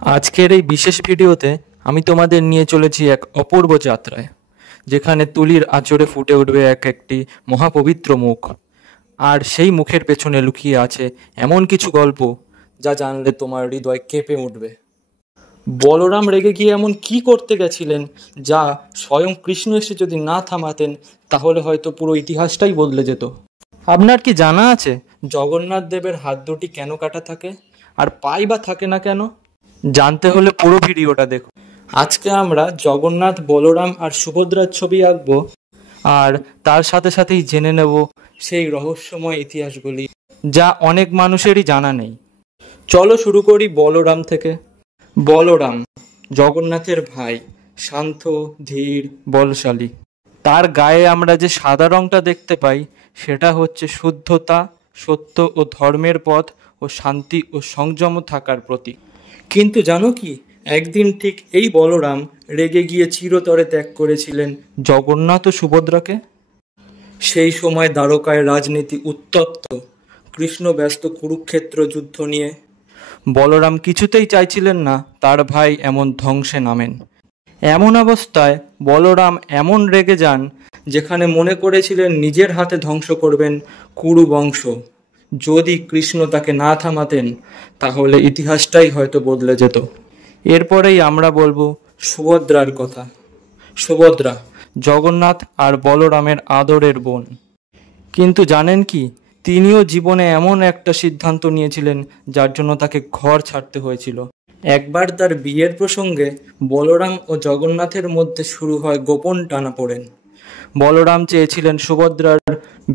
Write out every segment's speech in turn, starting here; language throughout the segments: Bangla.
আজকের এই বিশেষ ভিডিওতে আমি তোমাদের নিয়ে চলেছি এক অপূর্ব যাত্রায়, যেখানে তুলির আঁচড়ে ফুটে উঠবে একটি মহাপবিত্র মুখ। আর সেই মুখের পেছনে লুকিয়ে আছে এমন কিছু গল্প যা জানলে তোমার হৃদয় কেঁপে উঠবে। বলরাম রেগে গিয়ে এমন কি করতে গেছিলেন যা স্বয়ং কৃষ্ণ এসে যদি না থামাতেন তাহলে হয়তো পুরো ইতিহাসটাই বদলে যেত। আপনার কি জানা আছে জগন্নাথ দেবের হাত দুটি কেন কাটা থাকে, আর পাই বা থাকে না কেন? জানতে হলে পুরো ভিডিওটা দেখো। আজকে আমরা জগন্নাথ, বলরাম আর সুভদ্রার ছবি আঁকবো, আর তার সাথে সাথেই জেনে নেব সেই রহস্যময় ইতিহাসগুলি যা অনেক মানুষেরই জানা নেই। চলো শুরু করি বলরাম থেকে। বলরাম জগন্নাথের ভাই, শান্ত, ধীর, বলশালী। তার গায়ে আমরা যে সাদা রংটা দেখতে পাই সেটা হচ্ছে শুদ্ধতা, সত্য ও ধর্মের পথ ও শান্তি ও সংযম থাকার প্রতীক। কিন্তু জানো কি, একদিন ঠিক এই বলরাম রেগে গিয়ে চিরতরে ত্যাগ করেছিলেন জগন্নাথ ও সুভদ্রাকে। সেই সময় দ্বারকায় রাজনীতি উত্তপ্ত, কৃষ্ণ ব্যস্ত কুরুক্ষেত্র যুদ্ধ নিয়ে। বলরাম কিছুতেই চাইছিলেন না তার ভাই এমন ধ্বংসে নামেন। এমন অবস্থায় বলরাম এমন রেগে যান যেখানে মনে করেছিলেন নিজের হাতে ধ্বংস করবেন কুরু বংশ। যদি কৃষ্ণ তাকে না থামাতেন তাহলে ইতিহাসটাই হয়তো বদলে যেত। এরপরেই আমরা বলবো সুভদ্রার কথা। সুভদ্রা জগন্নাথ আর বলরামের আদরের বোন। কিন্তু জানেন কি, তিনিও জীবনে এমন একটা সিদ্ধান্ত নিয়েছিলেন যার জন্য তাকে ঘর ছাড়তে হয়েছিল। একবার তার বিয়ের প্রসঙ্গে বলরাম ও জগন্নাথের মধ্যে শুরু হয় গোপন টানাপোড়েন। বলরাম চেয়েছিলেন সুভদ্রার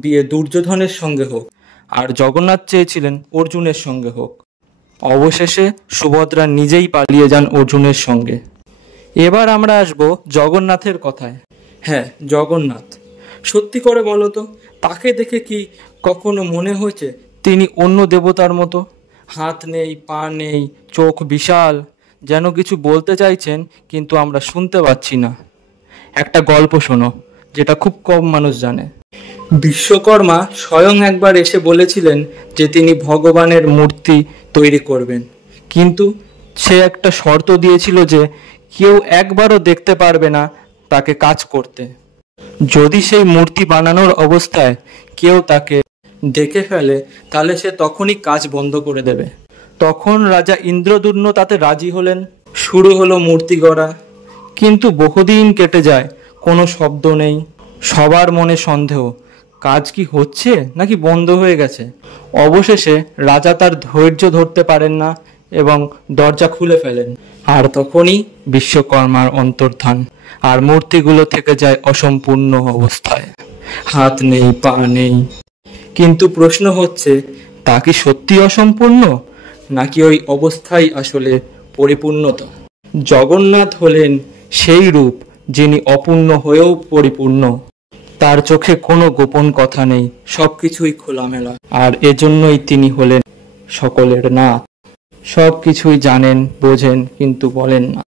বিয়ে দুর্যোধনের সঙ্গে হোক, আর জগন্নাথ চেয়েছিলেন অর্জুনের সঙ্গে হোক। অবশেষে সুভদ্রা নিজেই পালিয়ে যান অর্জুনের সঙ্গে। এবার আমরা আসব জগন্নাথের কথায়। হ্যাঁ, জগন্নাথ। সত্যি করে বলো তো, তাকে দেখে কি কখনো মনে হয়েছে তিনি অন্য দেবতার মতো? হাত নেই, পা নেই, চোখ বিশাল, যেন কিছু বলতে চাইছেন কিন্তু আমরা শুনতে পাচ্ছি না। একটা গল্প শোনো যেটা খুব কম মানুষ জানে। বিশ্বকর্মা স্বয়ং একবার এসে বলেছিলেন যে তিনি ভগবানের মূর্তি তৈরি করবেন, কিন্তু সে একটা শর্ত দিয়েছিল যে কেউ একবারও দেখতে পারবে না তাকে কাজ করতে। যদি সেই মূর্তি বানানোর অবস্থায় কেউ তাকে দেখে ফেলে তাহলে সে তখনই কাজ বন্ধ করে দেবে। তখন রাজা ইন্দ্রদুম্ন তাতে রাজি হলেন। শুরু হলো মূর্তি গড়া। কিন্তু বহুদিন কেটে যায়, কোনো শব্দ নেই। সবার মনে সন্দেহ, কাজ কি হচ্ছে নাকি বন্ধ হয়ে গেছে। অবশেষে রাজা তার ধৈর্য ধরতে পারেন না এবং দরজা খুলে ফেলেন। আর তখনই বিশ্বকর্মার অন্তর্ধান, আর মূর্তিগুলো থেকে যায় অসম্পূর্ণ অবস্থায়। হাত নেই, পা নেই। কিন্তু প্রশ্ন হচ্ছে, তা কি সত্যি অসম্পূর্ণ, নাকি ওই অবস্থাই আসলে পরিপূর্ণতা? জগন্নাথ হলেন সেই রূপ যিনি অপূর্ণ হয়েও পরিপূর্ণ। তার চোখে কোনো গোপন কথা নেই, সবকিছুই খোলামেলা। আর এজন্যই তিনি হলেন সকলের নাথ। সবকিছুই জানেন, বোঝেন, কিন্তু বলেন না।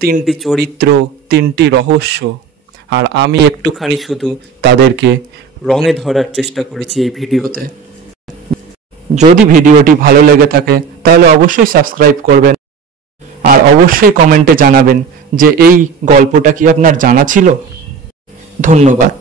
তিনটি চরিত্র, তিনটি রহস্য, আর আমি একটুখানি শুধু তাদেরকে রঙে ধরার চেষ্টা করেছি এই ভিডিওতে। যদি ভিডিওটি ভালো লেগে থাকে তাহলে অবশ্যই সাবস্ক্রাইব করবেন, আর অবশ্যই কমেন্টে জানাবেন যে এই গল্পটা কি আপনার জানা ছিল। ধন্যবাদ।